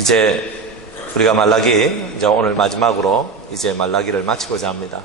이제 우리가 말라기 이제 오늘 마지막으로 이제 말라기를 마치고자 합니다.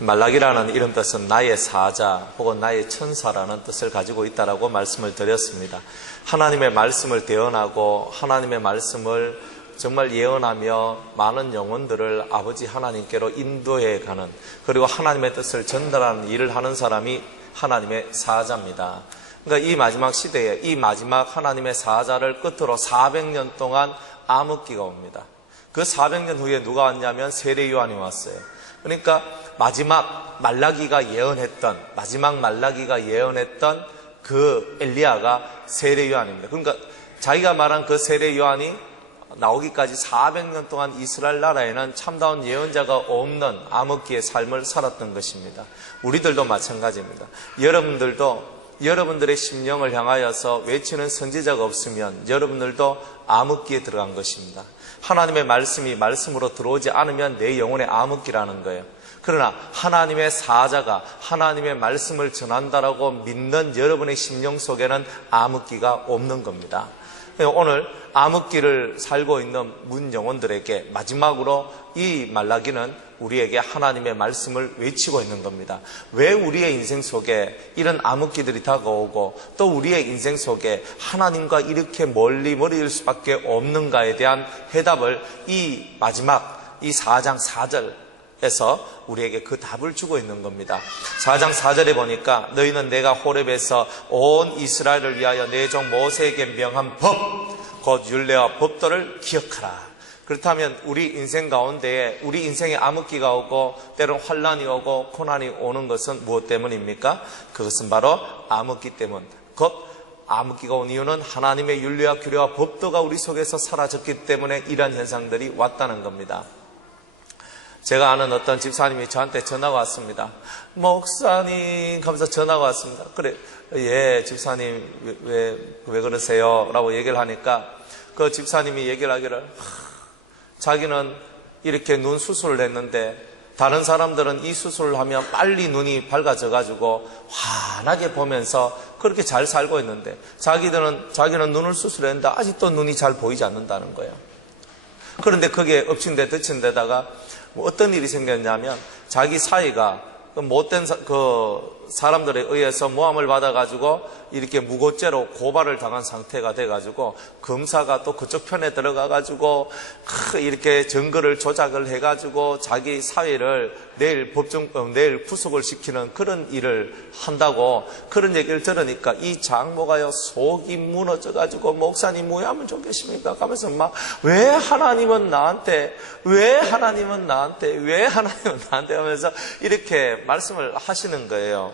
말라기라는 이름 뜻은 나의 사자 혹은 나의 천사라는 뜻을 가지고 있다라고 말씀을 드렸습니다. 하나님의 말씀을 대언하고 하나님의 말씀을 정말 예언하며 많은 영혼들을 아버지 하나님께로 인도해 가는, 그리고 하나님의 뜻을 전달하는 일을 하는 사람이 하나님의 사자입니다. 그러니까 이 마지막 시대에 이 마지막 하나님의 사자를 끝으로 400년 동안 암흑기가 옵니다. 그 400년 후에 누가 왔냐면 세례 요한이 왔어요. 그러니까 마지막 말라기가 예언했던 그 엘리야가 세례 요한입니다. 그러니까 자기가 말한 그 세례 요한이 나오기까지 400년 동안 이스라엘 나라에는 참다운 예언자가 없는 암흑기의 삶을 살았던 것입니다. 우리들도 마찬가지입니다. 여러분들도 여러분들의 심령을 향하여서 외치는 선지자가 없으면 여러분들도 암흑기에 들어간 것입니다. 하나님의 말씀이 말씀으로 들어오지 않으면 내 영혼의 암흑기라는 거예요. 그러나 하나님의 사자가 하나님의 말씀을 전한다라고 믿는 여러분의 심령 속에는 암흑기가 없는 겁니다. 오늘 암흑기를 살고 있는 문 영혼들에게 마지막으로 이 말라기는 우리에게 하나님의 말씀을 외치고 있는 겁니다. 왜 우리의 인생 속에 이런 암흑기들이 다가오고 또 우리의 인생 속에 하나님과 이렇게 멀리 멀어질 수밖에 없는가에 대한 해답을 이 마지막 이 4장 4절에서 우리에게 그 답을 주고 있는 겁니다. 4장 4절에 보니까 너희는 내가 호렙에서 온 이스라엘을 위하여 내 종 모세에게 명한 법, 곧 율례와 법도를 기억하라. 그렇다면 우리 인생 가운데에 우리 인생에 암흑기가 오고 때로는 환란이 오고 고난이 오는 것은 무엇 때문입니까? 그것은 바로 암흑기 때문. 암흑기가 온 이유는 하나님의 율례와 규례와 법도가 우리 속에서 사라졌기 때문에 이러한 현상들이 왔다는 겁니다. 제가 아는 어떤 집사님이 저한테 전화가 왔습니다. 목사님 하면서 전화가 왔습니다. 그래, 예, 집사님 왜 그러세요? 라고 얘기를 하니까 그 집사님이 얘기를 하기를 자기는 이렇게 눈 수술을 했는데 다른 사람들은 이 수술을 하면 빨리 눈이 밝아져 가지고 환하게 보면서 그렇게 잘 살고 있는데 자기는 눈을 수술했는데 아직도 눈이 잘 보이지 않는다는 거예요. 그런데 그게 엎친 데 덮친 데다가 어떤 일이 생겼냐면 자기 사이가 못된 사람들에 의해서 모함을 받아가지고 이렇게 무고죄로 고발을 당한 상태가 돼가지고 검사가 또 그쪽 편에 들어가가지고 이렇게 증거를 조작을 해가지고 자기 사회를 내일 구속을 시키는 그런 일을 한다고 그런 얘기를 들으니까 이 장모가요 속이 무너져가지고 목사님 왜 하면 좋겠습니까? 하면서 막 왜 하나님은 나한테 하면서 이렇게 말씀을 하시는 거예요.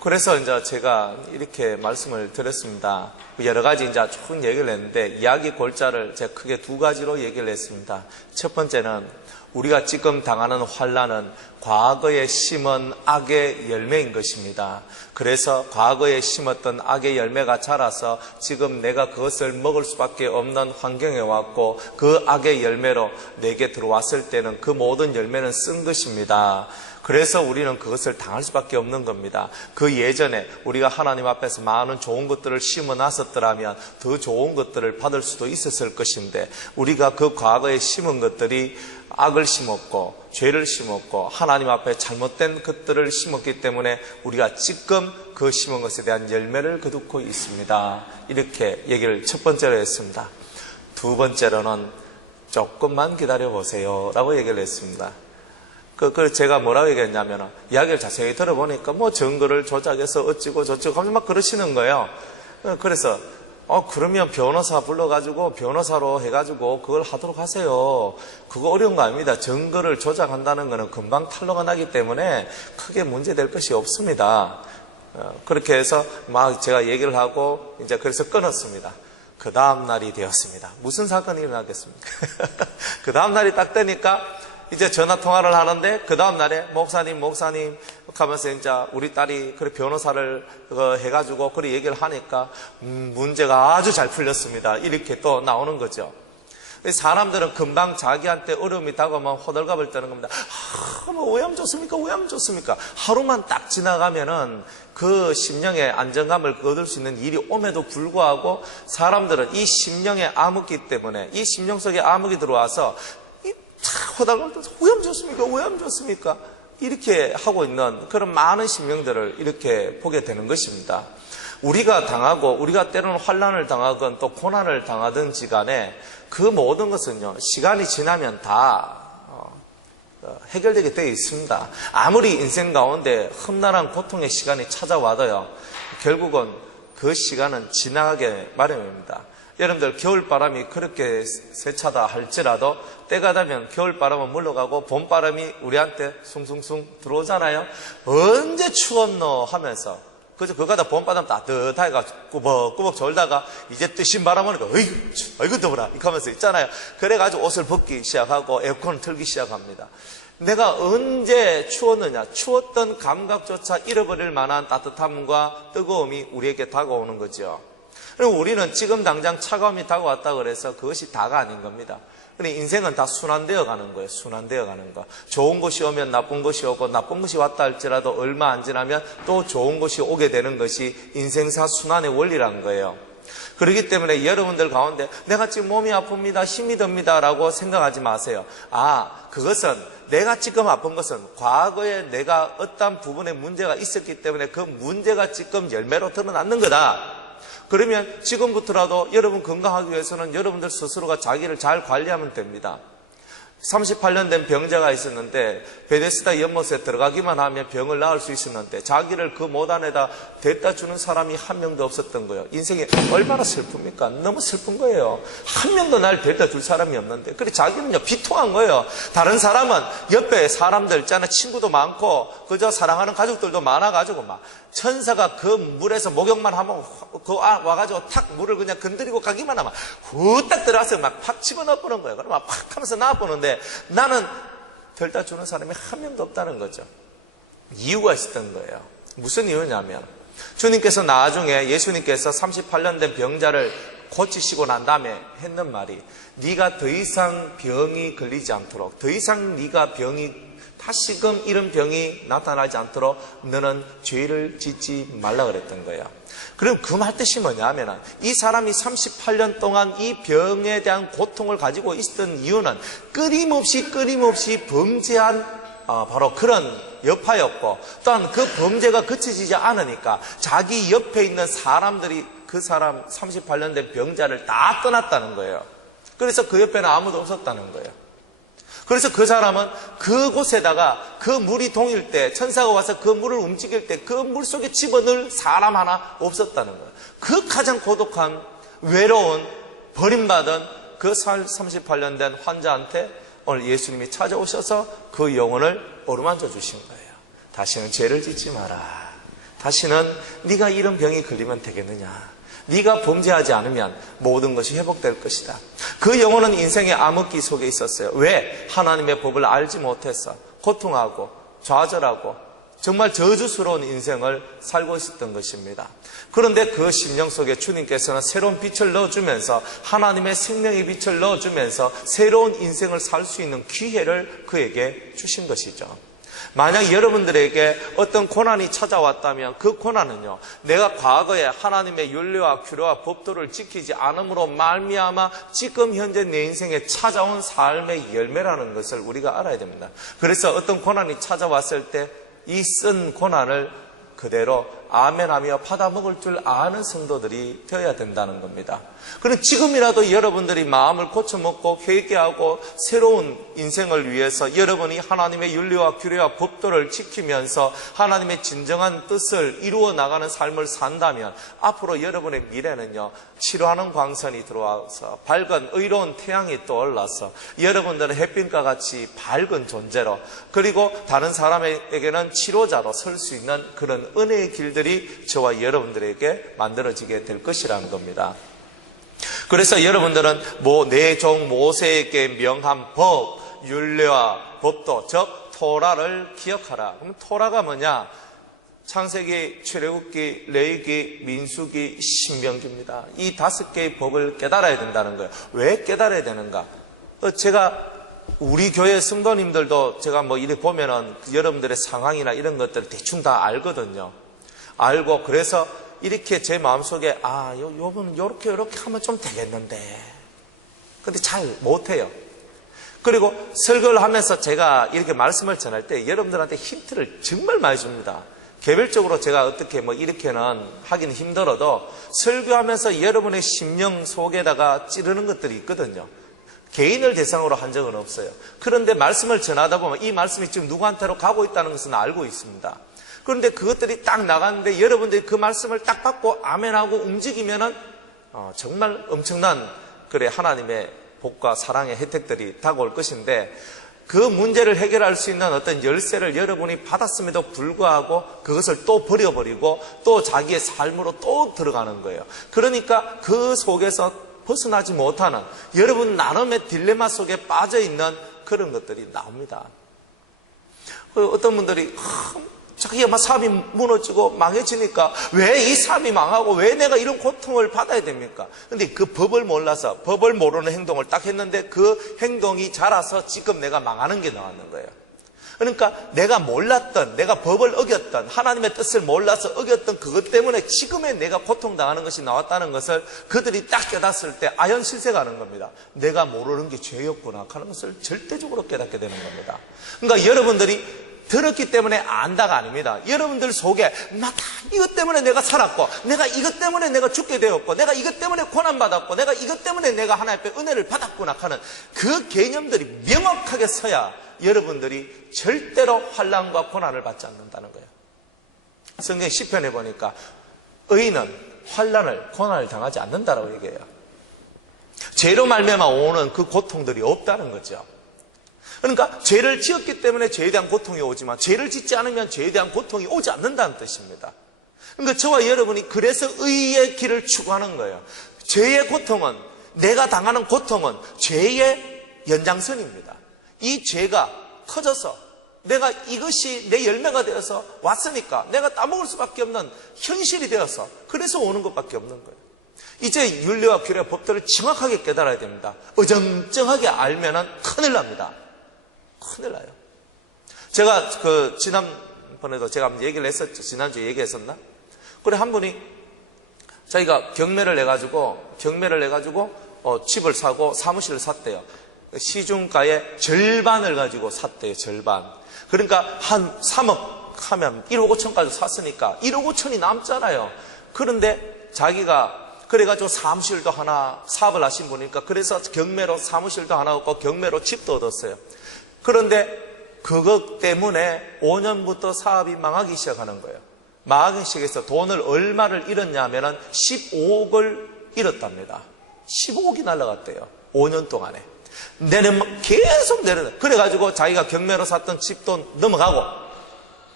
그래서 이제 제가 이렇게 말씀을 드렸습니다. 여러 가지 이제 쭉 얘기를 했는데 이야기 골자를 제가 크게 두 가지로 얘기를 했습니다. 첫 번째는 우리가 지금 당하는 환란은 과거에 심은 악의 열매인 것입니다. 그래서 과거에 심었던 악의 열매가 자라서 지금 내가 그것을 먹을 수밖에 없는 환경에 왔고 그 악의 열매로 내게 들어왔을 때는 그 모든 열매는 쓴 것입니다. 그래서 우리는 그것을 당할 수밖에 없는 겁니다. 그 예전에 우리가 하나님 앞에서 많은 좋은 것들을 심어 놨었더라면 더 좋은 것들을 받을 수도 있었을 것인데 우리가 그 과거에 심은 것들이 악을 심었고 죄를 심었고 하나님 앞에 잘못된 것들을 심었기 때문에 우리가 지금 그 심은 것에 대한 열매를 거두고 있습니다. 이렇게 얘기를 첫 번째로 했습니다. 두 번째로는 조금만 기다려보세요 라고 얘기를 했습니다. 제가 뭐라고 얘기했냐면 이야기를 자세히 들어보니까 증거를 조작해서 어찌고 저찌고 하면서 막 그러시는 거예요. 그래서 그러면 변호사 불러가지고 변호사로 해가지고 그걸 하도록 하세요. 그거 어려운 거 아닙니다. 증거를 조작한다는 거는 금방 탄로가 나기 때문에 크게 문제될 것이 없습니다. 그렇게 해서 막 제가 얘기를 하고 이제 그래서 끊었습니다. 그 다음 날이 되었습니다. 무슨 사건이 일어나겠습니까? 그 다음 날이 딱 되니까 이제 전화 통화를 하는데 그 다음 날에 목사님 하면서 이제 우리 딸이 그래 변호사를 해가지고 그래 얘기를 하니까 문제가 아주 잘 풀렸습니다. 이렇게 또 나오는 거죠. 사람들은 금방 자기한테 어려움이 다가오면 호들갑을 떠는 겁니다. 왜 하면 좋습니까? 왜 하면 좋습니까? 하루만 딱 지나가면은 그 심령의 안정감을 얻을 수 있는 일이 옴에도 불구하고 사람들은 이 심령의 암흑기 때문에 이 심령 속에 암흑이 들어와서 호들갑을 떠서 왜 하면 좋습니까? 왜 하면 좋습니까? 이렇게 하고 있는 그런 많은 심령들을 이렇게 보게 되는 것입니다. 우리가 당하고 우리가 때로는 환난을 당하건 또 고난을 당하든지 간에 그 모든 것은요 시간이 지나면 다 해결되게 되어 있습니다. 아무리 인생 가운데 험난한 고통의 시간이 찾아와도요 결국은 그 시간은 지나가게 마련입니다. 여러분들 겨울바람이 그렇게 세차다 할지라도 때가 되면 겨울바람은 물러가고 봄바람이 우리한테 숭숭숭 들어오잖아요. 언제 추웠노 하면서 그저 그거 가다 봄바람 따뜻하게가지고 꾸벅꾸벅 졸다가 이제 뜨신 바람 오니까 어이구 더워라 이렇게 하면서 있잖아요. 그래가지고 옷을 벗기 시작하고 에어컨을 틀기 시작합니다. 내가 언제 추웠느냐, 추웠던 감각조차 잃어버릴 만한 따뜻함과 뜨거움이 우리에게 다가오는 거죠. 그리고 우리는 지금 당장 차가움이 다가왔다 그래서 그것이 다가 아닌 겁니다. 인생은 다 순환되어 가는 거예요. 순환되어 가는 거. 좋은 것이 오면 나쁜 것이 오고 나쁜 것이 왔다 할지라도 얼마 안 지나면 또 좋은 것이 오게 되는 것이 인생사 순환의 원리라는 거예요. 그렇기 때문에 여러분들 가운데 내가 지금 몸이 아픕니다. 힘이 듭니다. 라고 생각하지 마세요. 그것은 내가 지금 아픈 것은 과거에 내가 어떤 부분에 문제가 있었기 때문에 그 문제가 지금 열매로 드러났는 거다. 그러면 지금부터라도 여러분 건강하기 위해서는 여러분들 스스로가 자기를 잘 관리하면 됩니다. 38년 된 병자가 있었는데 베데스다 연못에 들어가기만 하면 병을 나을 수 있었는데 자기를 그 모단에다 데려다 주는 사람이 한 명도 없었던 거예요. 인생이 얼마나 슬픕니까? 너무 슬픈 거예요. 한 명도 날 데려다 줄 사람이 없는데 그래 자기는요 비통한 거예요. 다른 사람은 옆에 사람들 있잖아요. 친구도 많고 그저 사랑하는 가족들도 많아가지고 막 천사가 그 물에서 목욕만 하면 와가지고 탁 물을 그냥 건드리고 가기만 하면 후딱 들어가서 막 팍 집어넣어보는 거예요. 그러면 팍 하면서 나와보는데 나는 데려다 주는 사람이 한 명도 없다는 거죠. 이유가 있었던 거예요. 무슨 이유냐면 주님께서 나중에 예수님께서 38년 된 병자를 고치시고 난 다음에 했는 말이 네가 더 이상 병이 걸리지 않도록 더 이상 네가 다시금 이런 병이 나타나지 않도록 너는 죄를 짓지 말라 그랬던 거예요. 그럼 그 말 뜻이 뭐냐면 이 사람이 38년 동안 이 병에 대한 고통을 가지고 있었던 이유는 끊임없이 범죄한 바로 그런 여파였고 또한 그 범죄가 그쳐지지 않으니까 자기 옆에 있는 사람들이 그 사람 38년 된 병자를 다 떠났다는 거예요. 그래서 그 옆에는 아무도 없었다는 거예요. 그래서 그 사람은 그곳에다가 그 물이 동일 때 천사가 와서 그 물을 움직일 때 그 물 속에 집어넣을 사람 하나 없었다는 거예요. 그 가장 고독한 외로운 버림받은 그 38년 된 환자한테 오늘 예수님이 찾아오셔서 그 영혼을 어루만져 주신 거예요. 다시는 죄를 짓지 마라. 다시는 네가 이런 병이 걸리면 되겠느냐. 네가 범죄하지 않으면 모든 것이 회복될 것이다. 그 영혼은 인생의 암흑기 속에 있었어요. 왜? 하나님의 법을 알지 못해서 고통하고 좌절하고 정말 저주스러운 인생을 살고 있었던 것입니다. 그런데 그 심령 속에 주님께서는 새로운 빛을 넣어주면서 하나님의 생명의 빛을 넣어주면서 새로운 인생을 살 수 있는 기회를 그에게 주신 것이죠. 만약 여러분들에게 어떤 고난이 찾아왔다면 그 고난은요 내가 과거에 하나님의 윤리와 규례와 법도를 지키지 않음으로 말미암아 지금 현재 내 인생에 찾아온 삶의 열매라는 것을 우리가 알아야 됩니다. 그래서 어떤 고난이 찾아왔을 때 이 쓴 고난을 그대로 아멘하며 받아먹을 줄 아는 성도들이 되어야 된다는 겁니다. 그럼 지금이라도 여러분들이 마음을 고쳐먹고 회개하고 새로운 인생을 위해서 여러분이 하나님의 윤리와 규례와 법도를 지키면서 하나님의 진정한 뜻을 이루어 나가는 삶을 산다면 앞으로 여러분의 미래는요 치료하는 광선이 들어와서 밝은 의로운 태양이 떠올라서 여러분들은 햇빛과 같이 밝은 존재로 그리고 다른 사람에게는 치료자로 설 수 있는 그런 은혜의 길들이 저와 여러분들에게 만들어지게 될 것이라는 겁니다. 그래서 여러분들은 내 종 모세에게 명한 법, 율례와 법도 즉 토라를 기억하라. 그럼 토라가 뭐냐? 창세기, 출애굽기, 레위기, 민수기, 신명기입니다. 이 5개의 법을 깨달아야 된다는 거예요. 왜 깨달아야 되는가? 제가 우리 교회 성도님들도 제가 뭐 이렇게 보면은 여러분들의 상황이나 이런 것들을 대충 다 알거든요. 알고 그래서 이렇게 제 마음속에 요분은 요렇게 하면 좀 되겠는데. 근데 잘 못해요. 그리고 설교를 하면서 제가 이렇게 말씀을 전할 때 여러분들한테 힌트를 정말 많이 줍니다. 개별적으로 제가 어떻게 뭐 이렇게는 하긴 힘들어도 설교하면서 여러분의 심령 속에다가 찌르는 것들이 있거든요. 개인을 대상으로 한 적은 없어요. 그런데 말씀을 전하다 보면 이 말씀이 지금 누구한테로 가고 있다는 것은 알고 있습니다. 그런데 그것들이 딱 나가는데 여러분들이 그 말씀을 딱 받고 아멘하고 움직이면은 정말 엄청난 하나님의 복과 사랑의 혜택들이 다가올 것인데 그 문제를 해결할 수 있는 어떤 열쇠를 여러분이 받았음에도 불구하고 그것을 또 버려버리고 또 자기의 삶으로 또 들어가는 거예요. 그러니까 그 속에서 벗어나지 못하는 여러분 나름의 딜레마 속에 빠져있는 그런 것들이 나옵니다. 어떤 분들이 자기가 막 삶이 무너지고 망해지니까 왜 이 삶이 망하고 왜 내가 이런 고통을 받아야 됩니까? 근데 그 법을 몰라서 법을 모르는 행동을 딱 했는데 그 행동이 자라서 지금 내가 망하는 게 나왔는 거예요. 그러니까 내가 몰랐던, 내가 법을 어겼던, 하나님의 뜻을 몰라서 어겼던 그것 때문에 지금의 내가 고통당하는 것이 나왔다는 것을 그들이 딱 깨닫을 때 아연실세가는 겁니다. 내가 모르는 게 죄였구나 하는 것을 절대적으로 깨닫게 되는 겁니다. 그러니까 여러분들이 들었기 때문에 안다가 아닙니다. 여러분들 속에 이것 때문에 내가 살았고 내가 이것 때문에 내가 죽게 되었고 내가 이것 때문에 고난받았고 내가 이것 때문에 내가 하나님 앞에 은혜를 받았구나 하는 그 개념들이 명확하게 서야 여러분들이 절대로 환난과 고난을 받지 않는다는 거예요. 성경 시편에 보니까 의인은 환난을 고난을 당하지 않는다라고 얘기해요. 죄로 말미암아 오는 그 고통들이 없다는 거죠. 그러니까 죄를 지었기 때문에 죄에 대한 고통이 오지만 죄를 짓지 않으면 죄에 대한 고통이 오지 않는다는 뜻입니다. 그러니까 저와 여러분이 그래서 의의 길을 추구하는 거예요. 죄의 고통은, 내가 당하는 고통은 죄의 연장선입니다. 이 죄가 터져서 내가 이것이 내 열매가 되어서 왔으니까 내가 따먹을 수밖에 없는 현실이 되어서 그래서 오는 것밖에 없는 거예요. 이제 윤리와 규례 법들을 정확하게 깨달아야 됩니다. 어정쩡하게 알면은 큰일 납니다. 큰일 나요. 제가 지난번에도 제가 한번 얘기를 했었죠. 지난주에 얘기했었나? 그래, 한 분이 자기가 경매를 내가지고 집을 사고 사무실을 샀대요. 시중가의 절반을 가지고 샀대요. 절반. 그러니까 한 3억 하면 1억 5천까지 샀으니까 1억 5천이 남잖아요. 그런데 자기가 그래가지고 사무실도 하나 사업을 하신 분이니까 그래서 경매로 사무실도 하나 얻고 경매로 집도 얻었어요. 그런데 그것 때문에 5년부터 사업이 망하기 시작하는 거예요. 망하기 시작해서 돈을 얼마를 잃었냐 하면 15억을 잃었답니다. 15억이 날라갔대요. 5년 동안에. 계속 내려놔. 그래가지고 자기가 경매로 샀던 집도 넘어가고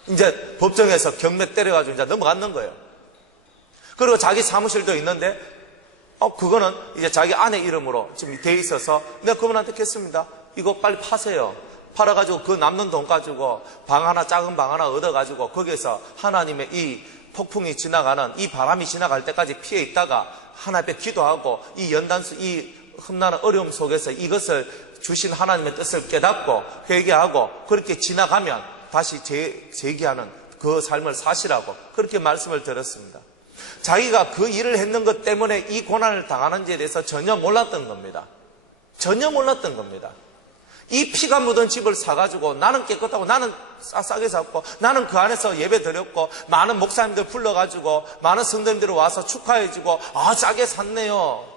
이제 법정에서 경매 때려가지고 이제 넘어갔는 거예요. 그리고 자기 사무실도 있는데 그거는 이제 자기 아내 이름으로 지금 돼 있어서 내가 그분한테 했습니다. 이거 빨리 파세요. 팔아가지고 그 남는 돈 가지고 방 하나, 작은 방 하나 얻어가지고 거기에서 하나님의 이 폭풍이 지나가는 이 바람이 지나갈 때까지 피해 있다가 하나님께 기도하고 이 연단수, 이 험난한 어려움 속에서 이것을 주신 하나님의 뜻을 깨닫고 회개하고 그렇게 지나가면 다시 재기하는 그 삶을 사시라고 그렇게 말씀을 드렸습니다. 자기가 그 일을 했는 것 때문에 이 고난을 당하는지에 대해서 전혀 몰랐던 겁니다. 전혀 몰랐던 겁니다. 이 피가 묻은 집을 사가지고 나는 깨끗하고 나는 싸게 샀고 나는 그 안에서 예배 드렸고 많은 목사님들 불러가지고 많은 성도님들이 와서 축하해주고 싸게 샀네요.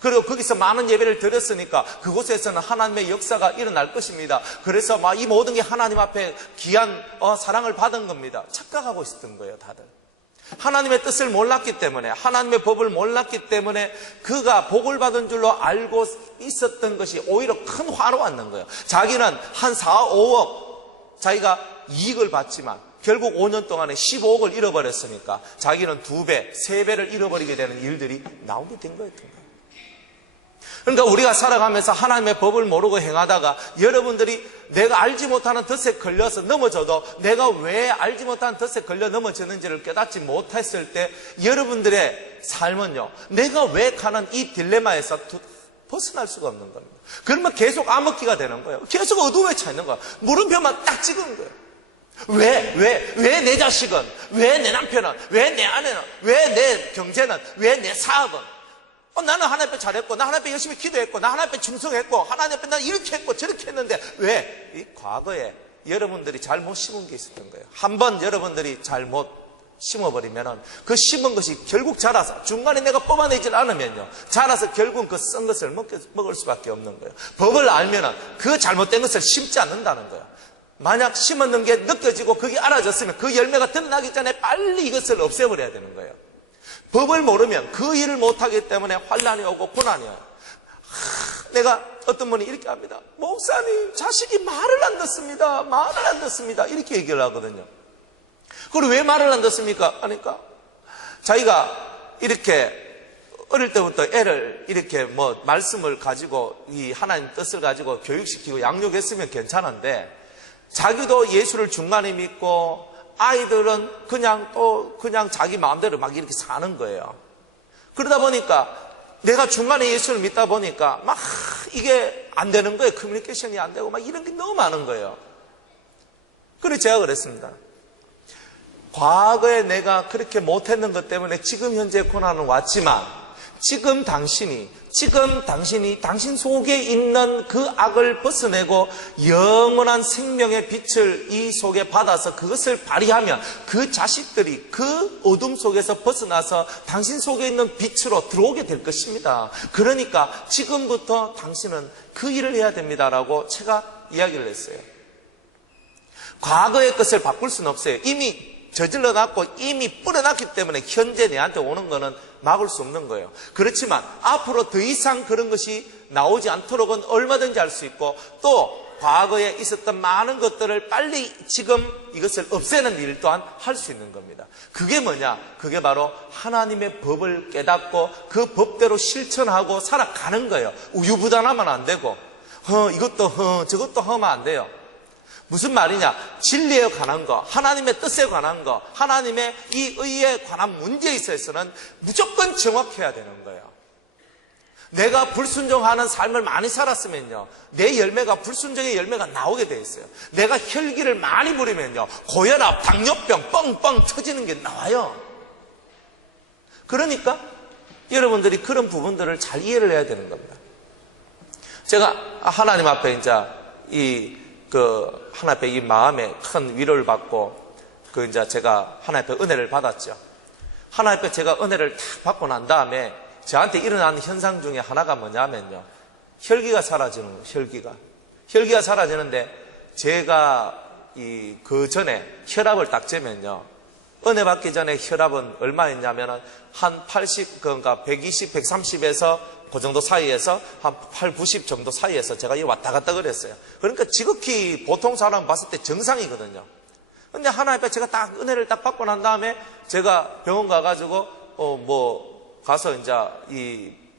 그리고 거기서 많은 예배를 드렸으니까 그곳에서는 하나님의 역사가 일어날 것입니다. 그래서 이 모든 게 하나님 앞에 귀한 사랑을 받은 겁니다. 착각하고 있었던 거예요, 다들. 하나님의 뜻을 몰랐기 때문에 하나님의 법을 몰랐기 때문에 그가 복을 받은 줄로 알고 있었던 것이 오히려 큰 화로 왔는 거예요. 자기는 한 4, 5억 자기가 이익을 받지만 결국 5년 동안에 15억을 잃어버렸으니까 자기는 2배, 3배를 잃어버리게 되는 일들이 나오게 된 거였던 거예요. 그러니까 우리가 살아가면서 하나님의 법을 모르고 행하다가 여러분들이 내가 알지 못하는 덫에 걸려서 넘어져도 내가 왜 알지 못하는 덫에 걸려 넘어졌는지를 깨닫지 못했을 때 여러분들의 삶은요, 내가 왜 가는 이 딜레마에서 벗어날 수가 없는 겁니다. 그러면 계속 암흑기가 되는 거예요. 계속 어둠에 차 있는 거야. 물음표만 딱 찍은 거예요. 왜 내 자식은, 왜 내 남편은, 왜 내 아내는, 왜 내 경제는, 왜 내 사업은? 나는 하나님 앞에 잘했고, 나 하나님 앞에 열심히 기도했고, 나 하나님 앞에 충성했고, 하나님 앞에 난 이렇게 했고, 저렇게 했는데, 왜? 이 과거에 여러분들이 잘못 심은 게 있었던 거예요. 한번 여러분들이 잘못 심어버리면은, 그 심은 것이 결국 자라서, 중간에 내가 뽑아내질 않으면요, 자라서 결국은 그 썬 것을 먹을 수밖에 없는 거예요. 법을 알면은, 그 잘못된 것을 심지 않는다는 거예요. 만약 심었는 게 느껴지고 그게 알아졌으면 그 열매가 드러나기 전에 빨리 이것을 없애버려야 되는 거예요. 법을 모르면 그 일을 못하기 때문에 환난이 오고 고난이 와요. 내가 어떤 분이 이렇게 합니다. 목사님, 자식이 말을 안 듣습니다. 말을 안 듣습니다. 이렇게 얘기를 하거든요. 그리고 왜 말을 안 듣습니까? 하니까 자기가 이렇게 어릴 때부터 애를 이렇게 말씀을 가지고 이 하나님 뜻을 가지고 교육시키고 양육했으면 괜찮은데 자기도 예수를 중간에 믿고 아이들은 그냥 자기 마음대로 막 이렇게 사는 거예요. 그러다 보니까 내가 중간에 예수를 믿다 보니까 막 이게 안 되는 거예요. 커뮤니케이션이 안 되고 막 이런 게 너무 많은 거예요. 그래서 제가 그랬습니다. 과거에 내가 그렇게 못했는 것 때문에 지금 현재 고난은 왔지만 지금 당신이 당신 속에 있는 그 악을 벗어내고 영원한 생명의 빛을 이 속에 받아서 그것을 발휘하면 그 자식들이 그 어둠 속에서 벗어나서 당신 속에 있는 빛으로 들어오게 될 것입니다. 그러니까 지금부터 당신은 그 일을 해야 됩니다라고 제가 이야기를 했어요. 과거의 것을 바꿀 수는 없어요. 이미 저질러놨고 이미 뿌려놨기 때문에 현재 내한테 오는 거는 막을 수 없는 거예요. 그렇지만 앞으로 더 이상 그런 것이 나오지 않도록은 얼마든지 할 수 있고 또 과거에 있었던 많은 것들을 빨리 지금 이것을 없애는 일 또한 할 수 있는 겁니다. 그게 뭐냐? 그게 바로 하나님의 법을 깨닫고 그 법대로 실천하고 살아가는 거예요. 우유부단하면 안 되고 이것도 저것도 하면 안 돼요. 무슨 말이냐? 진리에 관한 거, 하나님의 뜻에 관한 거, 하나님의 이 의에 관한 문제에 있어서는 무조건 정확해야 되는 거예요. 내가 불순종하는 삶을 많이 살았으면요, 내 열매가 불순종의 열매가 나오게 돼 있어요. 내가 혈기를 많이 부리면요, 고혈압, 당뇨병 뻥뻥 터지는 게 나와요. 그러니까 여러분들이 그런 부분들을 잘 이해를 해야 되는 겁니다. 제가 하나님 앞에 이제 하나님 앞에 이 마음에 큰 위로를 받고, 이제 제가 하나님 앞에 은혜를 받았죠. 하나님 앞에 제가 은혜를 탁 받고 난 다음에 저한테 일어나는 현상 중에 하나가 뭐냐면요. 혈기가 사라지는 거예요, 혈기가 사라지는데 제가 그 전에 혈압을 딱 재면요. 은혜 받기 전에 혈압은 얼마였냐면은 한 80, 그러니까 120, 130에서 그 정도 사이에서 한 8, 90 정도 사이에서 제가 왔다 갔다 그랬어요. 그러니까 지극히 보통 사람 봤을 때 정상이거든요. 근데 하나님 앞에 제가 딱 은혜를 딱 받고 난 다음에 제가 병원 가가지고 가서 이제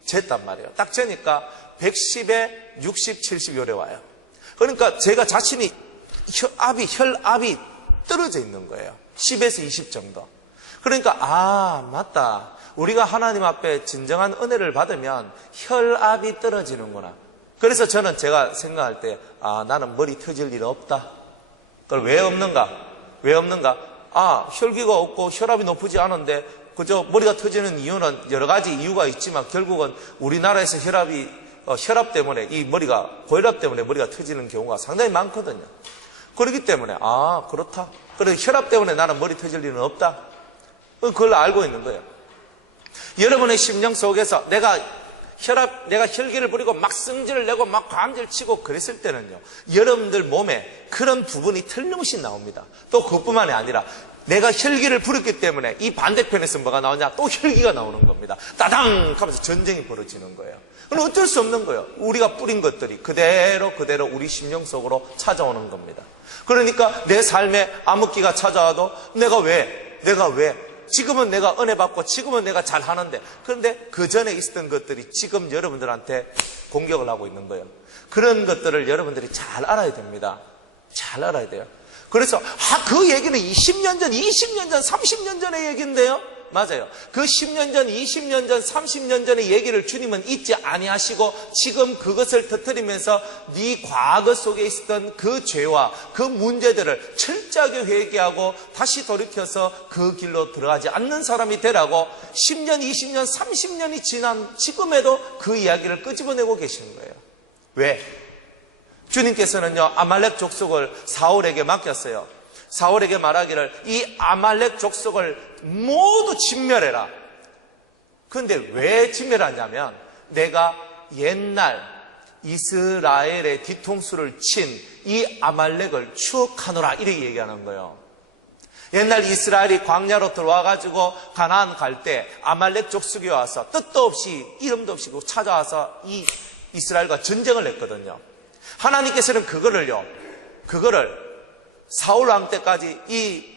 쟀단 말이에요. 딱 재니까 110에 60, 70 요래 와요. 그러니까 제가 자신이 혈압이 떨어져 있는 거예요. 10에서 20 정도. 그러니까 맞다. 우리가 하나님 앞에 진정한 은혜를 받으면 혈압이 떨어지는구나. 그래서 저는 제가 생각할 때 나는 머리 터질 일 없다. 그걸 왜 없는가? 혈기가 없고 혈압이 높지 않은데 그저 머리가 터지는 이유는 여러 가지 이유가 있지만 결국은 우리나라에서 혈압 때문에 고혈압 때문에 머리가 터지는 경우가 상당히 많거든요. 그렇기 때문에 그렇다. 그래 혈압 때문에 나는 머리 터질 일은 없다. 그걸 알고 있는 거예요. 여러분의 심령 속에서 내가 혈기를 부리고 막 성질을 내고 막 광질 치고 그랬을 때는요, 여러분들 몸에 그런 부분이 틀림없이 나옵니다. 또 그것뿐만이 아니라 내가 혈기를 부렸기 때문에 이 반대편에서 뭐가 나오냐? 또 혈기가 나오는 겁니다. 따당 하면서 전쟁이 벌어지는 거예요. 그럼 어쩔 수 없는 거예요. 우리가 뿌린 것들이 그대로 우리 심령 속으로 찾아오는 겁니다. 그러니까 내 삶에 암흑기가 찾아와도 내가 왜? 지금은 내가 은혜 받고 지금은 내가 잘하는데, 그런데 그 전에 있었던 것들이 지금 여러분들한테 공격을 하고 있는 거예요. 그런 것들을 여러분들이 잘 알아야 됩니다. 잘 알아야 돼요. 그래서 그 얘기는 20년 전, 20년 전, 30년 전의 얘기인데요. 맞아요. 그 10년 전, 20년 전, 30년 전의 얘기를 주님은 잊지 아니하시고 지금 그것을 터뜨리면서 네 과거 속에 있었던 그 죄와 그 문제들을 철저하게 회개하고 다시 돌이켜서 그 길로 들어가지 않는 사람이 되라고 10년, 20년, 30년이 지난 지금에도 그 이야기를 끄집어내고 계시는 거예요. 왜? 주님께서는요, 아말렉 족속을 사울에게 맡겼어요. 사울에게 말하기를 이 아말렉 족속을 모두 진멸해라. 그런데 왜 진멸하냐면 내가 옛날 이스라엘의 뒤통수를 친 이 아말렉을 추억하노라 이렇게 얘기하는 거예요. 옛날 이스라엘이 광야로 들어와가지고 가나안 갈 때 아말렉 족속이 와서 뜻도 없이 이름도 없이 찾아와서 이 이스라엘과 전쟁을 했거든요. 하나님께서는 그거를 사울 왕 때까지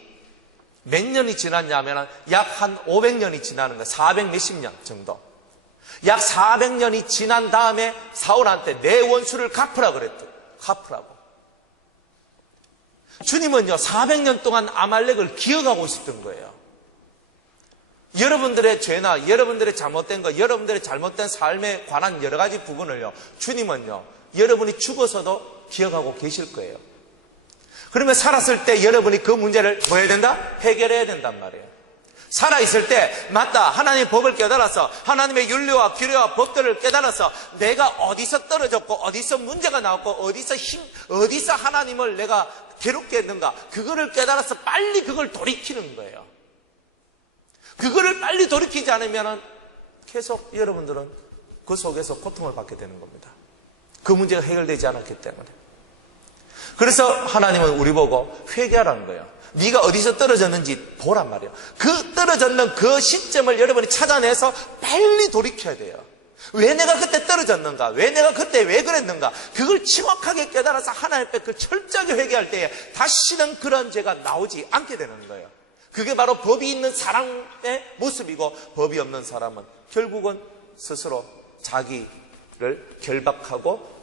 몇 년이 지났냐면 약 한 500년이 지나는 거예요. 400 몇십 년 정도. 약 400년이 지난 다음에 사울한테 내 원수를 갚으라고 그랬대요. 갚으라고. 주님은요, 400년 동안 아말렉을 기억하고 있었던 거예요. 여러분들의 죄나 여러분들의 잘못된 것, 여러분들의 잘못된 삶에 관한 여러 가지 부분을요, 주님은요, 여러분이 죽어서도 기억하고 계실 거예요. 그러면 살았을 때 여러분이 그 문제를 뭐 해야 된다? 해결해야 된단 말이에요. 살아있을 때 맞다, 하나님의 법을 깨달아서 하나님의 윤리와 규례와 법들을 깨달아서 내가 어디서 떨어졌고 어디서 문제가 나왔고 어디서 하나님을 내가 괴롭게 했는가, 그거를 깨달아서 빨리 그걸 돌이키는 거예요. 그거를 빨리 돌이키지 않으면 계속 여러분들은 그 속에서 고통을 받게 되는 겁니다. 그 문제가 해결되지 않았기 때문에. 그래서 하나님은 우리 보고 회개하라는 거예요. 네가 어디서 떨어졌는지 보란 말이에요. 그 떨어졌는 그 시점을 여러분이 찾아내서 빨리 돌이켜야 돼요. 왜 내가 그때 떨어졌는가? 왜 내가 그때 왜 그랬는가? 그걸 정확하게 깨달아서 하나님 앞에 그 철저하게 회개할 때에 다시는 그런 죄가 나오지 않게 되는 거예요. 그게 바로 법이 있는 사람의 모습이고, 법이 없는 사람은 결국은 스스로 자기를 결박하고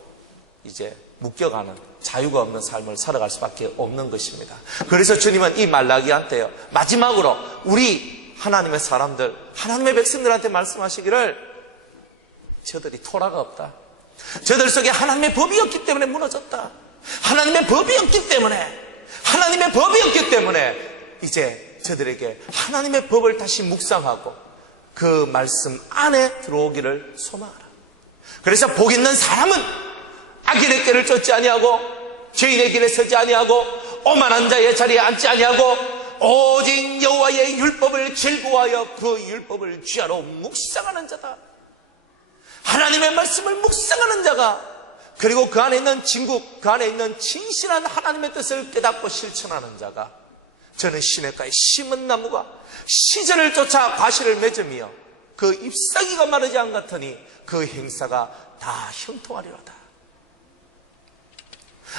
이제 묶여가는 자유가 없는 삶을 살아갈 수밖에 없는 것입니다. 그래서 주님은 이 말라기한테요, 마지막으로 우리 하나님의 사람들, 하나님의 백성들한테 말씀하시기를 저들이 토라가 없다. 저들 속에 하나님의 법이 없기 때문에 무너졌다. 하나님의 법이 없기 때문에 이제 저들에게 하나님의 법을 다시 묵상하고 그 말씀 안에 들어오기를 소망하라. 그래서 복 있는 사람은 악인의 길을 쫓지 아니하고 죄인의 길에 서지 아니하고 오만한 자의 자리에 앉지 아니하고 오직 여호와의 율법을 즐거워하여 그 율법을 주야로 묵상하는 자다. 하나님의 말씀을 묵상하는 자가, 그리고 그 안에 있는 진국, 그 안에 있는 진실한 하나님의 뜻을 깨닫고 실천하는 자가, 저는 시냇가에 심은 나무가 시절을 쫓아 과실을 맺으며 그 잎사귀가 마르지 않 같으니 그 행사가 다 형통하리로다.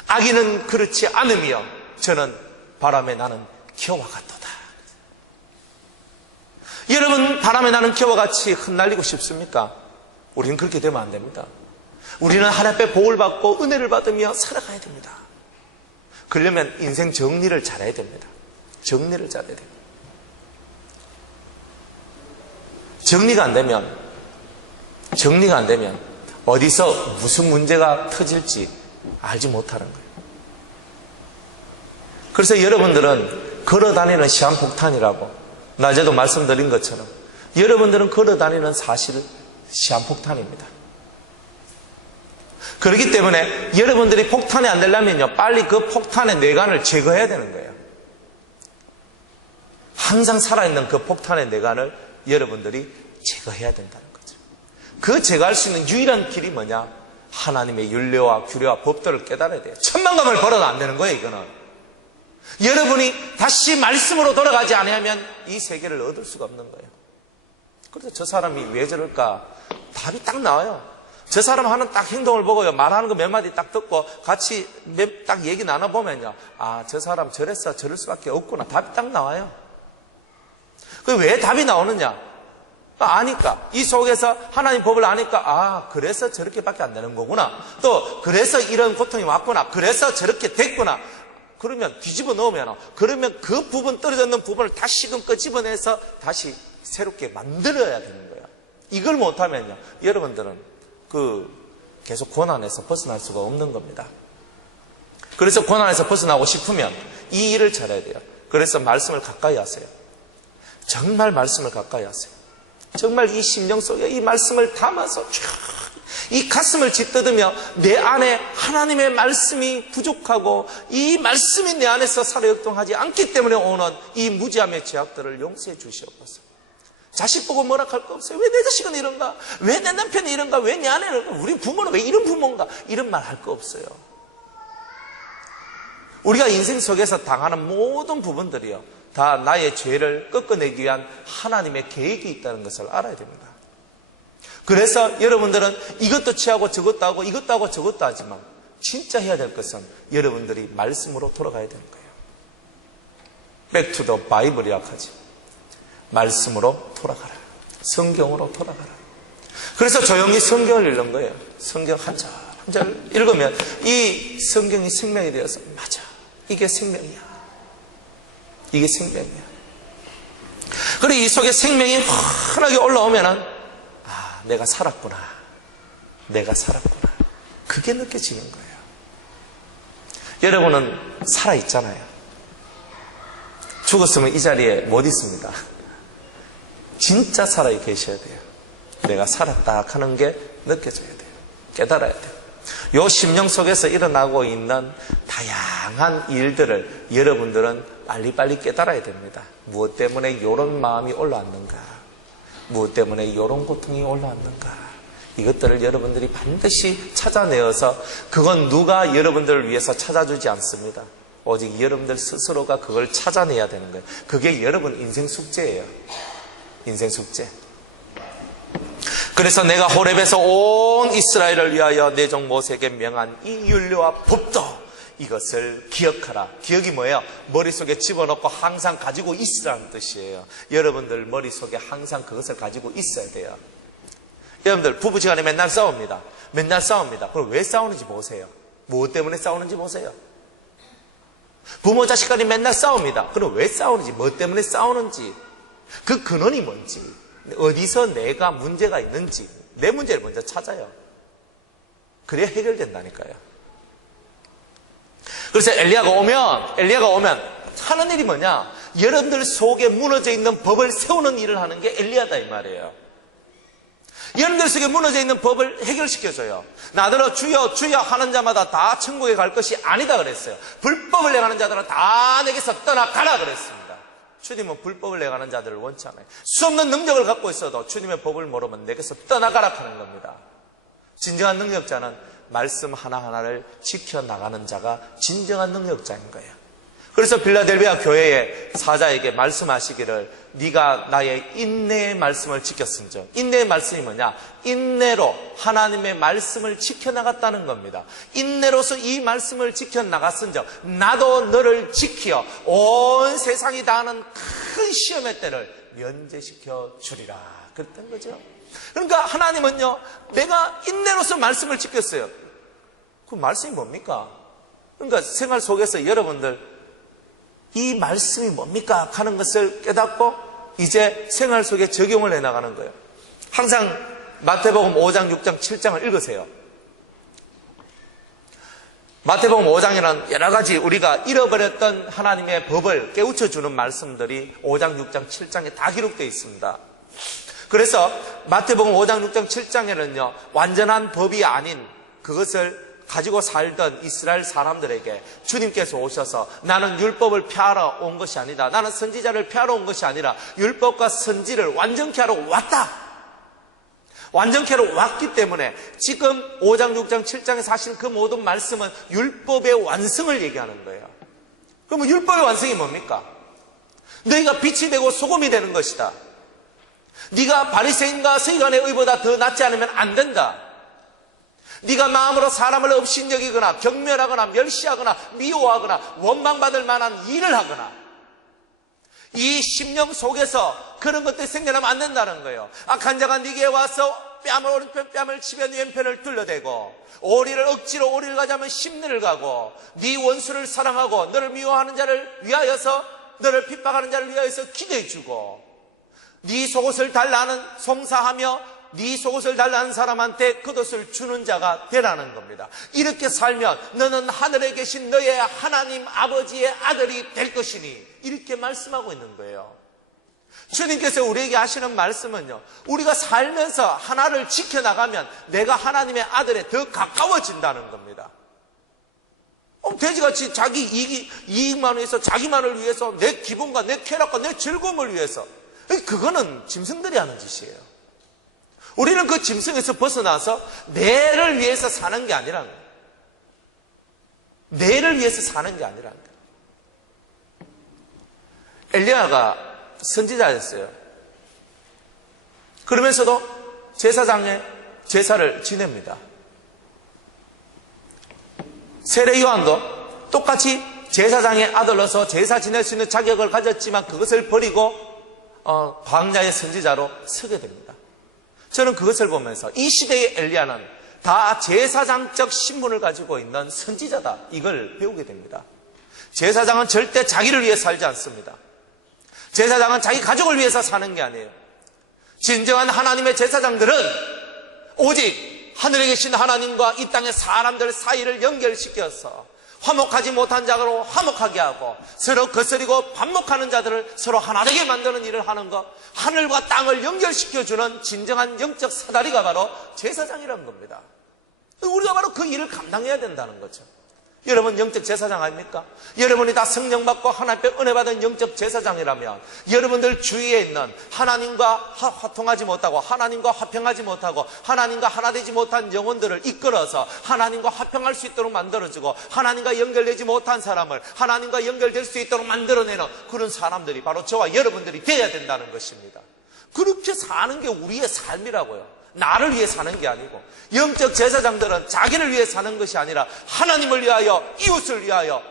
악인은 그렇지 않으며 저는 바람에 나는 겨와 같도다. 여러분, 바람에 나는 겨와 같이 흩날리고 싶습니까? 우리는 그렇게 되면 안 됩니다. 우리는 하나님 앞에 복을 받고 은혜를 받으며 살아가야 됩니다. 그러려면 인생 정리를 잘해야 됩니다. 정리를 잘해야 됩니다. 정리가 안 되면 어디서 무슨 문제가 터질지 알지 못하는 거예요. 그래서 여러분들은 걸어다니는 시한폭탄이라고 낮에도 말씀드린 것처럼 여러분들은 걸어다니는 사실 시한폭탄입니다. 그렇기 때문에 여러분들이 폭탄이 안 되려면요, 빨리 그 폭탄의 내관을 제거해야 되는 거예요. 항상 살아있는 그 폭탄의 내관을 여러분들이 제거해야 된다는 거죠. 그 제거할 수 있는 유일한 길이 뭐냐? 하나님의 윤례와 규례와 법들을 깨달아야 돼요. 천만감을 벌어도 안 되는 거예요, 이거는. 여러분이 다시 말씀으로 돌아가지 않으면 이 세계를 얻을 수가 없는 거예요. 그래서 저 사람이 왜 저럴까? 답이 딱 나와요. 저 사람 하는 딱 행동을 보고요, 말하는 거 몇 마디 딱 듣고 같이 딱 얘기 나눠보면요, 아, 저 사람 저랬어, 저럴 수밖에 없구나. 답이 딱 나와요. 왜 답이 나오느냐? 아니까. 이 속에서 하나님 법을 아니까, 아, 그래서 저렇게밖에 안 되는 거구나. 또 그래서 이런 고통이 왔구나. 그래서 저렇게 됐구나. 그러면 뒤집어 넣으면, 그러면 그 부분, 떨어졌는 부분을 다시금 끄집어내서 다시 새롭게 만들어야 되는 거야. 이걸 못하면요, 여러분들은 계속 고난에서 벗어날 수가 없는 겁니다. 그래서 고난에서 벗어나고 싶으면 이 일을 잘해야 돼요. 그래서 말씀을 가까이 하세요. 정말 말씀을 가까이 하세요. 정말 이 심령 속에 이 말씀을 담아서 이 가슴을 짓뜯으며 내 안에 하나님의 말씀이 부족하고 이 말씀이 내 안에서 살아역동하지 않기 때문에 오는 이 무지함의 죄악들을 용서해 주시옵소서. 자식 보고 뭐라 할 거 없어요. 왜 내 자식은 이런가? 왜 내 남편이 이런가? 왜 내 아내는 이런가? 우리 부모는 왜 이런 부모인가? 이런 말 할 거 없어요. 우리가 인생 속에서 당하는 모든 부분들이요, 다 나의 죄를 꺾어내기 위한 하나님의 계획이 있다는 것을 알아야 됩니다. 그래서 여러분들은 이것도 취하고 저것도 하고 이것도 하고 저것도 하지만 진짜 해야 될 것은 여러분들이 말씀으로 돌아가야 되는 거예요. Back to the Bible이라고 하지. 말씀으로 돌아가라. 성경으로 돌아가라. 그래서 조용히 성경을 읽는 거예요. 성경 한 절 한 절 읽으면 이 성경이 생명이 되어서 맞아. 이게 생명이야. 이게 생명이야. 그리고 이 속에 생명이 환하게 올라오면은 내가 살았구나. 내가 살았구나. 그게 느껴지는 거예요. 여러분은 살아있잖아요. 죽었으면 이 자리에 못 있습니다. 진짜 살아 계셔야 돼요. 내가 살았다 하는 게 느껴져야 돼요. 깨달아야 돼요. 요 심령 속에서 일어나고 있는 다양한 일들을 여러분들은 빨리빨리 깨달아야 됩니다. 무엇 때문에 이런 마음이 올라왔는가? 무엇 때문에 이런 고통이 올라왔는가? 이것들을 여러분들이 반드시 찾아내어서, 그건 누가 여러분들을 위해서 찾아주지 않습니다. 오직 여러분들 스스로가 그걸 찾아내야 되는 거예요. 그게 여러분 인생 숙제예요. 인생 숙제. 그래서 내가 호렙에서 온 이스라엘을 위하여 내 종 모세에게 명한 이 율례와 법도 이것을 기억하라. 기억이 뭐예요? 머릿속에 집어넣고 항상 가지고 있으라는 뜻이에요. 여러분들 머릿속에 항상 그것을 가지고 있어야 돼요. 여러분들 부부지간에 맨날 싸웁니다. 맨날 싸웁니다. 그럼 왜 싸우는지 보세요. 무엇 때문에 싸우는지 보세요. 부모 자식간이 맨날 싸웁니다. 그럼 왜 싸우는지, 뭐 때문에 싸우는지, 그 근원이 뭔지, 어디서 내가 문제가 있는지, 내 문제를 먼저 찾아요. 그래야 해결된다니까요. 그래서 엘리야가 오면 하는 일이 뭐냐? 여러분들 속에 무너져 있는 법을 세우는 일을 하는 게 엘리야다 이 말이에요. 여러분들 속에 무너져 있는 법을 해결시켜줘요. 나더러 주여 주여 하는 자마다 다 천국에 갈 것이 아니다 그랬어요. 불법을 내가는 자들은 다 내게서 떠나가라 그랬습니다. 주님은 불법을 내가는 자들을 원치 않아요. 수없는 능력을 갖고 있어도 주님의 법을 모르면 내게서 떠나가라 하는 겁니다. 진정한 능력자는 말씀 하나하나를 지켜나가는 자가 진정한 능력자인 거예요. 그래서 빌라델비아 교회의 사자에게 말씀하시기를, 네가 나의 인내의 말씀을 지켰은즉. 인내의 말씀이 뭐냐? 인내로 하나님의 말씀을 지켜나갔다는 겁니다. 인내로서 이 말씀을 지켜나갔은즉 나도 너를 지켜 온 세상이 다하는 큰 시험의 때를 면제시켜 주리라 그랬던 거죠. 그러니까 하나님은요, 내가 인내로서 말씀을 지켰어요. 그 말씀이 뭡니까? 그러니까 생활 속에서 여러분들 이 말씀이 뭡니까? 하는 것을 깨닫고 이제 생활 속에 적용을 해나가는 거예요. 항상 마태복음 5장, 6장, 7장을 읽으세요. 마태복음 5장에는 여러 가지 우리가 잃어버렸던 하나님의 법을 깨우쳐주는 말씀들이 5장, 6장, 7장에 다 기록되어 있습니다. 그래서 마태복음 5장, 6장, 7장에는요, 완전한 법이 아닌 그것을 가지고 살던 이스라엘 사람들에게 주님께서 오셔서 나는 율법을 폐하러 온 것이 아니다. 나는 선지자를 폐하러 온 것이 아니라 율법과 선지를 완전케 하러 왔다. 완전케 하러 왔기 때문에 지금 5장, 6장, 7장에서 하신 그 모든 말씀은 율법의 완성을 얘기하는 거예요. 그러면 율법의 완성이 뭡니까? 너희가 빛이 되고 소금이 되는 것이다. 네가 바리새인과 서기관의 의보다 더 낫지 않으면 안 된다. 네가 마음으로 사람을 업신여기거나 경멸하거나 멸시하거나 미워하거나 원망받을 만한 일을 하거나 이 심령 속에서 그런 것들이 생겨나면 안 된다는 거예요. 악한 자가 네게 와서 뺨을 오른편 뺨을 치며 네 왼편을 둘러대고 오리를 억지로 오리를 가자면 심리를 가고 네 원수를 사랑하고 너를 미워하는 자를 위하여서 너를 핍박하는 자를 위하여서 기도해 주고 네 속옷을 달라는 송사하며 네 속옷을 달라는 사람한테 겉옷을 주는 자가 되라는 겁니다. 이렇게 살면 너는 하늘에 계신 너의 하나님 아버지의 아들이 될 것이니, 이렇게 말씀하고 있는 거예요. 주님께서 우리에게 하시는 말씀은요, 우리가 살면서 하나를 지켜나가면 내가 하나님의 아들에 더 가까워진다는 겁니다. 돼지같이 자기 이익만 위해서, 자기만을 위해서, 내 기분과 내 쾌락과 내 즐거움을 위해서, 그거는 짐승들이 하는 짓이에요. 우리는 그 짐승에서 벗어나서 내를 위해서 사는 게 아니라는 거예요. 내를 위해서 사는 게 아니라는 거예요. 엘리야가 선지자였어요. 그러면서도 제사장의 제사를 지냅니다. 세례 요한도 똑같이 제사장의 아들로서 제사 지낼 수 있는 자격을 가졌지만 그것을 버리고 광야의 선지자로 서게 됩니다. 저는 그것을 보면서 이 시대의 엘리야는 다 제사장적 신분을 가지고 있는 선지자다, 이걸 배우게 됩니다. 제사장은 절대 자기를 위해 살지 않습니다. 제사장은 자기 가족을 위해서 사는 게 아니에요. 진정한 하나님의 제사장들은 오직 하늘에 계신 하나님과 이 땅의 사람들 사이를 연결시켜서 화목하지 못한 자로 화목하게 하고, 서로 거스리고 반목하는 자들을 서로 하나 되게 만드는 일을 하는 것, 하늘과 땅을 연결시켜주는 진정한 영적 사다리가 바로 제사장이라는 겁니다. 우리가 바로 그 일을 감당해야 된다는 거죠. 여러분 영적 제사장 아닙니까? 여러분이 다 성령 받고 하나님께 은혜 받은 영적 제사장이라면 여러분들 주위에 있는 하나님과 화통하지 못하고, 하나님과 화평하지 못하고, 하나님과 하나 되지 못한 영혼들을 이끌어서 하나님과 화평할 수 있도록 만들어주고, 하나님과 연결되지 못한 사람을 하나님과 연결될 수 있도록 만들어내는 그런 사람들이 바로 저와 여러분들이 되어야 된다는 것입니다. 그렇게 사는 게 우리의 삶이라고요. 나를 위해 사는 게 아니고, 영적 제사장들은 자기를 위해 사는 것이 아니라 하나님을 위하여, 이웃을 위하여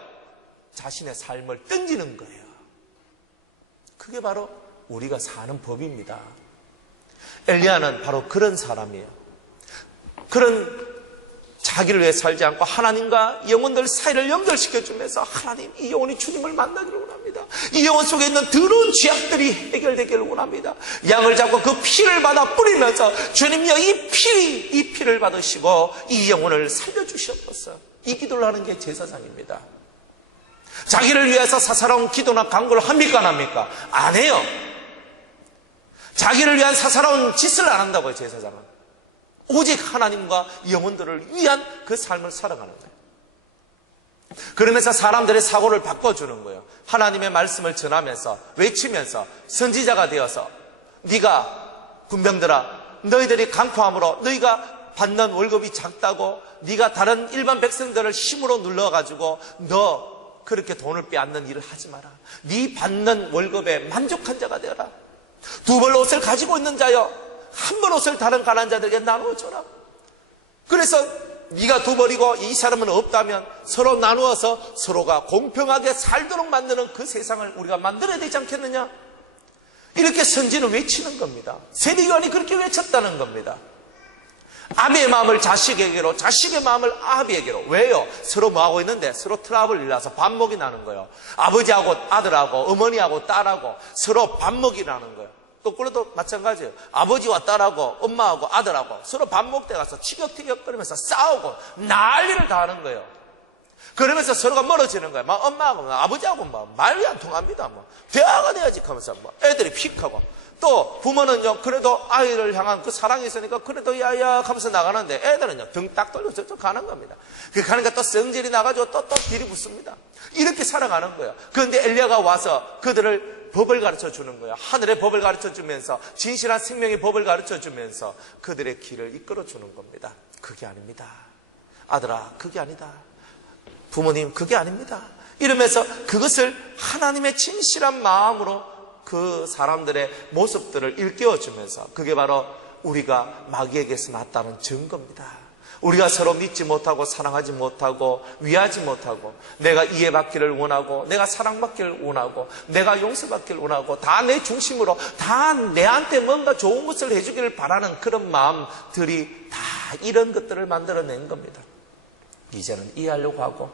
자신의 삶을 던지는 거예요. 그게 바로 우리가 사는 법입니다. 엘리야는 바로 그런 사람이에요. 그런 자기를 위해 살지 않고 하나님과 영혼들 사이를 연결시켜주면서, 하나님, 이 영혼이 주님을 만나기를 원합니다. 이 영혼 속에 있는 더러운 죄악들이 해결되기를 원합니다. 양을 잡고 그 피를 받아 뿌리면서, 주님이여 이 피를 받으시고 이 영혼을 살려주시옵소서. 이 기도를 하는 게 제사장입니다. 자기를 위해서 사사로운 기도나 간구를 합니까 안 합니까? 안 해요. 자기를 위한 사사로운 짓을 안 한다고요. 제사장은 오직 하나님과 영혼들을 위한 그 삶을 살아가는 거예요. 그러면서 사람들의 사고를 바꿔주는 거예요. 하나님의 말씀을 전하면서, 외치면서 선지자가 되어서, 네가 군병들아, 너희들이 강포함으로 너희가 받는 월급이 작다고 네가 다른 일반 백성들을 힘으로 눌러가지고 너 그렇게 돈을 빼앗는 일을 하지 마라. 네 받는 월급에 만족한 자가 되어라. 두 벌 옷을 가지고 있는 자여, 한 벌 옷을 다른 가난한 자들에게 나누어 줘라. 그래서 네가 두 벌이고 이 사람은 없다면 서로 나누어서 서로가 공평하게 살도록 만드는 그 세상을 우리가 만들어야 되지 않겠느냐? 이렇게 선지는 외치는 겁니다. 세례 요한이 그렇게 외쳤다는 겁니다. 아비의 마음을 자식에게로, 자식의 마음을 아비에게로. 왜요? 서로 뭐하고 있는데 서로 트러블 일어나서 반목이 나는 거예요. 아버지하고 아들하고 어머니하고 딸하고 서로 반목이 나는 거예요. 또 그래도 마찬가지예요. 아버지와 딸하고 엄마하고 아들하고 서로 반목돼 가서 티격태격거리면서 싸우고 난리를 다 하는 거예요. 그러면서 서로가 멀어지는 거예요. 막 엄마하고 아버지하고 막 말이 안 통합니다. 뭐 대화가 돼야지 하면서 뭐 애들이 픽하고, 또 부모는요 그래도 아이를 향한 그 사랑이 있으니까 그래도 야야 하면서 나가는데 애들은요 등 딱 돌려 저쪽 가는 겁니다. 그 가니까 또 성질이 나가지고 또 길이 붙습니다. 이렇게 살아가는 거예요. 그런데 엘리야가 와서 그들을 법을 가르쳐 주는 거예요. 하늘의 법을 가르쳐 주면서, 진실한 생명의 법을 가르쳐 주면서 그들의 길을 이끌어 주는 겁니다. 그게 아닙니다. 아들아, 그게 아니다. 부모님, 그게 아닙니다. 이러면서 그것을 하나님의 진실한 마음으로 그 사람들의 모습들을 일깨워 주면서, 그게 바로 우리가 마귀에게서 났다는 증거입니다. 우리가 서로 믿지 못하고 사랑하지 못하고 위하지 못하고, 내가 이해받기를 원하고 내가 사랑받기를 원하고 내가 용서받기를 원하고 다 내 중심으로 다 내한테 뭔가 좋은 것을 해주기를 바라는 그런 마음들이 다 이런 것들을 만들어낸 겁니다. 이제는 이해하려고 하고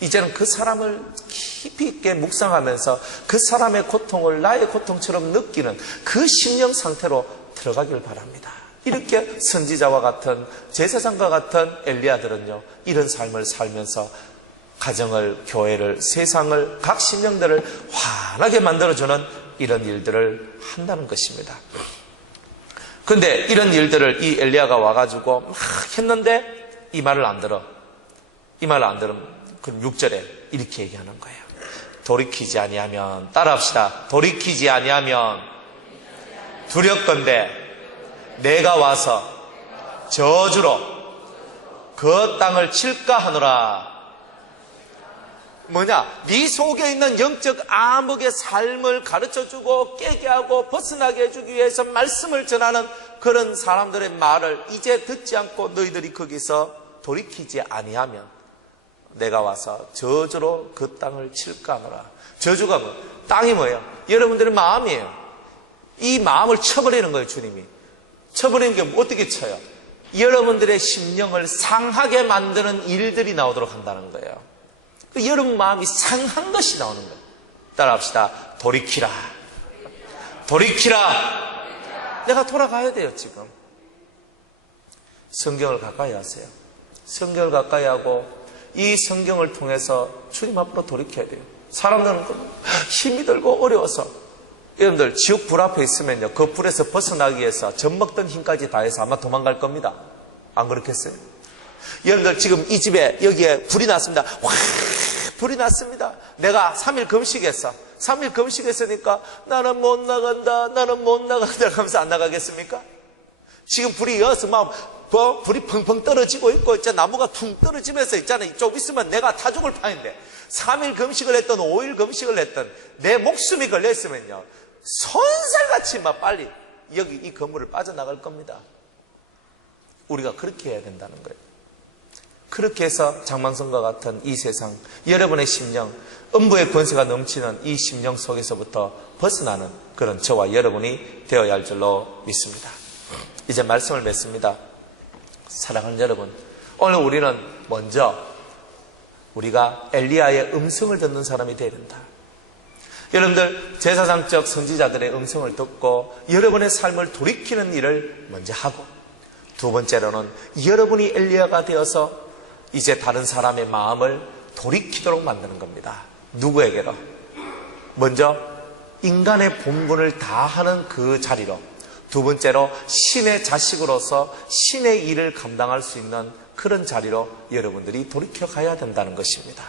이제는 그 사람을 깊이 있게 묵상하면서 그 사람의 고통을 나의 고통처럼 느끼는 그 심령 상태로 들어가길 바랍니다. 이렇게 선지자와 같은 제사장과 같은 엘리야들은요, 이런 삶을 살면서 가정을, 교회를, 세상을, 각 심령들을 환하게 만들어주는 이런 일들을 한다는 것입니다. 근데 이런 일들을 이 엘리야가 와가지고 막 했는데 이 말을 안 들어. 이 말을 안 들으면 그럼 6절에 이렇게 얘기하는 거예요. 돌이키지 아니하면, 따라합시다. 돌이키지 아니하면 두렵건대 내가 와서 저주로 그 땅을 칠까 하노라. 뭐냐? 네 속에 있는 영적 암흑의 삶을 가르쳐주고 깨게 하고 벗어나게 해주기 위해서 말씀을 전하는 그런 사람들의 말을 이제 듣지 않고 너희들이 거기서 돌이키지 아니하면 내가 와서 저주로 그 땅을 칠까 하노라. 저주가 뭐? 땅이 뭐예요? 여러분들의 마음이에요. 이 마음을 쳐버리는 거예요, 주님이. 쳐버리는 게 어떻게 쳐요? 여러분들의 심령을 상하게 만드는 일들이 나오도록 한다는 거예요. 여러분 마음이 상한 것이 나오는 거예요. 따라합시다. 돌이키라. 돌이키라. 내가 돌아가야 돼요, 지금. 성경을 가까이 하세요. 성경을 가까이 하고 이 성경을 통해서 주님 앞으로 돌이켜야 돼요. 사람들은 힘이 들고 어려워서, 여러분들 지옥 불 앞에 있으면요, 그 불에서 벗어나기 위해서 젖먹던 힘까지 다해서 아마 도망갈 겁니다. 안 그렇겠어요? 여러분들 지금 이 집에 여기에 불이 났습니다. 와, 불이 났습니다. 내가 3일 금식했어. 3일 금식했으니까 나는 못 나간다, 나는 못 나간다 하면서 안 나가겠습니까? 지금 불이 여서 막 불이 펑펑 떨어지고 있고 있잖아. 나무가 퉁 떨어지면서 있잖아요. 좀 있으면 내가 타 죽을 판인데 3일 금식을 했던 5일 금식을 했던 내 목숨이 걸려있으면요, 손살같이 막 빨리 여기 이 건물을 빠져나갈 겁니다. 우리가 그렇게 해야 된다는 거예요. 그렇게 해서 장만성과 같은 이 세상, 여러분의 심령, 음부의 권세가 넘치는 이 심령 속에서부터 벗어나는 그런 저와 여러분이 되어야 할 줄로 믿습니다. 이제 말씀을 맺습니다. 사랑하는 여러분, 오늘 우리는 먼저 우리가 엘리야의 음성을 듣는 사람이 되어야 된다. 여러분들 제사장적 선지자들의 음성을 듣고 여러분의 삶을 돌이키는 일을 먼저 하고, 두 번째로는 여러분이 엘리야가 되어서 이제 다른 사람의 마음을 돌이키도록 만드는 겁니다. 누구에게로? 먼저 인간의 본분을 다하는 그 자리로, 두 번째로 신의 자식으로서 신의 일을 감당할 수 있는 그런 자리로 여러분들이 돌이켜 가야 된다는 것입니다.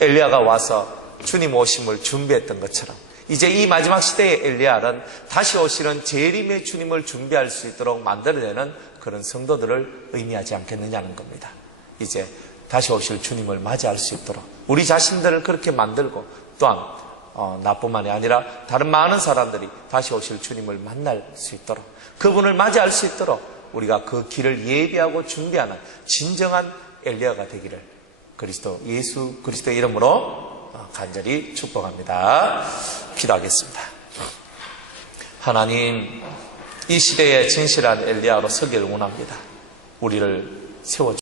엘리야가 와서 주님 오심을 준비했던 것처럼 이제 이 마지막 시대의 엘리야는 다시 오시는 재림의 주님을 준비할 수 있도록 만들어내는 그런 성도들을 의미하지 않겠느냐는 겁니다. 이제 다시 오실 주님을 맞이할 수 있도록 우리 자신들을 그렇게 만들고, 또한 나뿐만이 아니라 다른 많은 사람들이 다시 오실 주님을 만날 수 있도록, 그분을 맞이할 수 있도록 우리가 그 길을 예비하고 준비하는 진정한 엘리야가 되기를 예수 그리스도의 이름으로 간절히 축복합니다. 기도하겠습니다. 하나님, 이 시대에 진실한 엘리야로 서기를 원합니다. 우리를 세워주십시오.